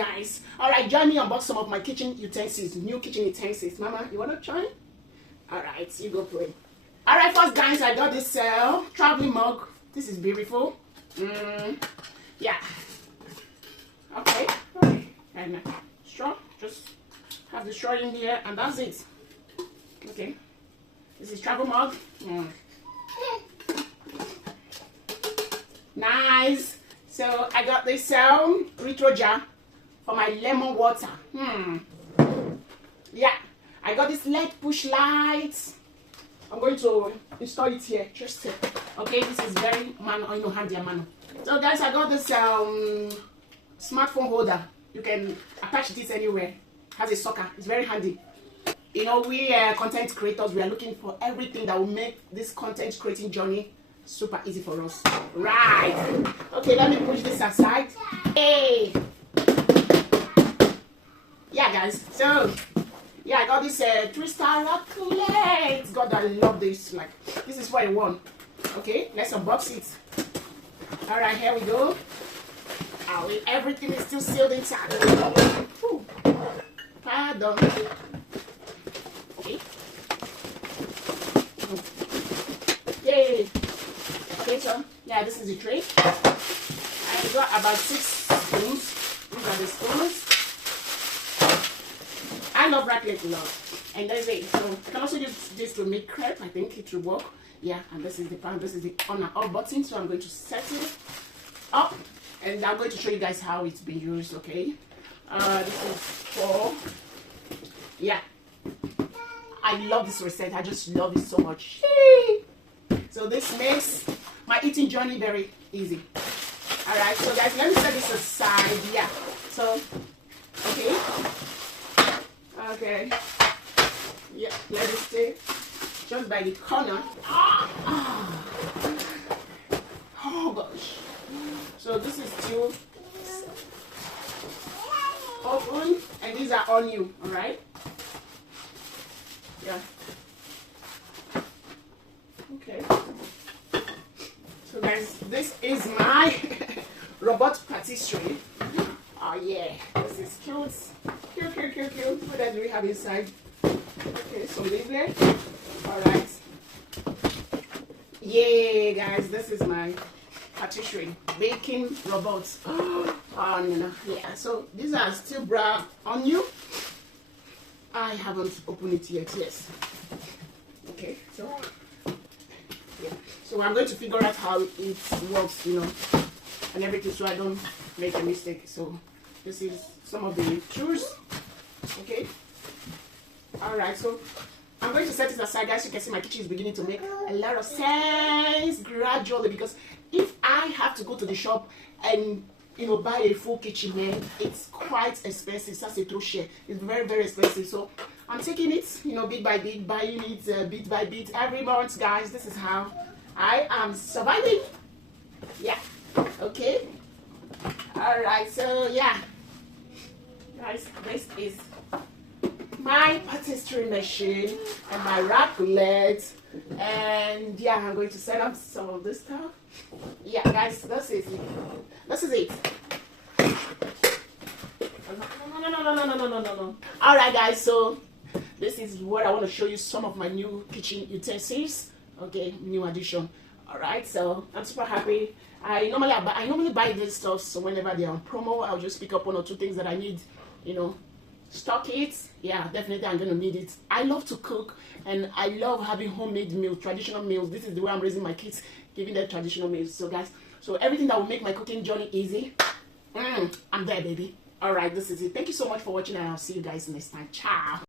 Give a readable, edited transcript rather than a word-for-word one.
guys. All right, join me unbox some of my kitchen utensils, new kitchen utensils. Mama, you want to try? All right, you go play. All right, first guys, I got this traveling mug. This is beautiful. Yeah. Okay. And straw. Just have the straw in here, and that's it. Okay. This is travel mug. Nice. So I got this retro jar for my lemon water. Yeah. I got this LED push lights. I'm going to install it here. Just okay. This is very handy and manual. So guys, I got this smartphone holder. You can attach this anywhere. Has a sucker. It's very handy. You know, we content creators, we are looking for everything that will make this content creating journey super easy for us. Right. Okay, let me push this aside. Hey. Yeah, guys. So, yeah, I got this 3-star chocolate. God, I love this. Like, this is what I want. Okay, let's unbox it. All right, here we go. Everything is still sealed inside. Ooh. Pardon. Okay. Yay. Okay, so yeah, this is the tray. I got about 6 spoons. These are the spoons. I love raclette a lot. And there's it. So I can also use this to make crepe. I think it will work. Yeah, and this is the pan. This is the on and off button. So I'm going to set it up. And I'm going to show you guys how it's been used, okay? This is for, yeah. I love this recipe. I just love it so much. So this makes my eating journey very easy. All right, so guys, let me set this aside. Yeah. So, okay. Okay. Yeah, let it stay just by the corner. Oh gosh. So this is still open, and these are all new. All right. Yeah. Okay. So guys, this is my robot patisserie. Oh yeah, this is cute. Cute. What else do we have inside? Okay, so leave there. All right. Yeah, guys, this is my patisserie baking robots. Yeah. So these are still brown on you. I haven't opened it yet. Yes. Okay. So yeah. So I'm going to figure out how it works, you know, and everything, so I don't make a mistake. So this is some of the tools. Okay. All right. So I'm going to set it aside, guys. You can see my kitchen is beginning to make a lot of sense gradually, because if I have to go to the shop and, you know, buy a full kitchen here, it's quite expensive. That's a true share. It's very, very expensive. So I'm taking it, you know, bit by bit, buying it bit by bit every month, guys. This is how I am surviving. Yeah. Okay. All right. So yeah, guys, this is my patisserie machine and my raclette, and yeah, I'm going to set up some of this stuff. Yeah, guys, this is it. This is it. No. All right, guys. So this is what I want to show you. Some of my new kitchen utensils. Okay, new addition. All right. So I'm super happy. I normally buy this stuff. So whenever they're on promo, I'll just pick up 1 or 2 things that I need. You know, stock it. Yeah, definitely I'm gonna need it. I love to cook, and I love having homemade meals, traditional meals. This is the way I'm raising my kids, giving them traditional meals. So guys, so everything that will make my cooking journey easy, I'm there, baby. All right, this is it. Thank you so much for watching, and I'll see you guys next time. Ciao.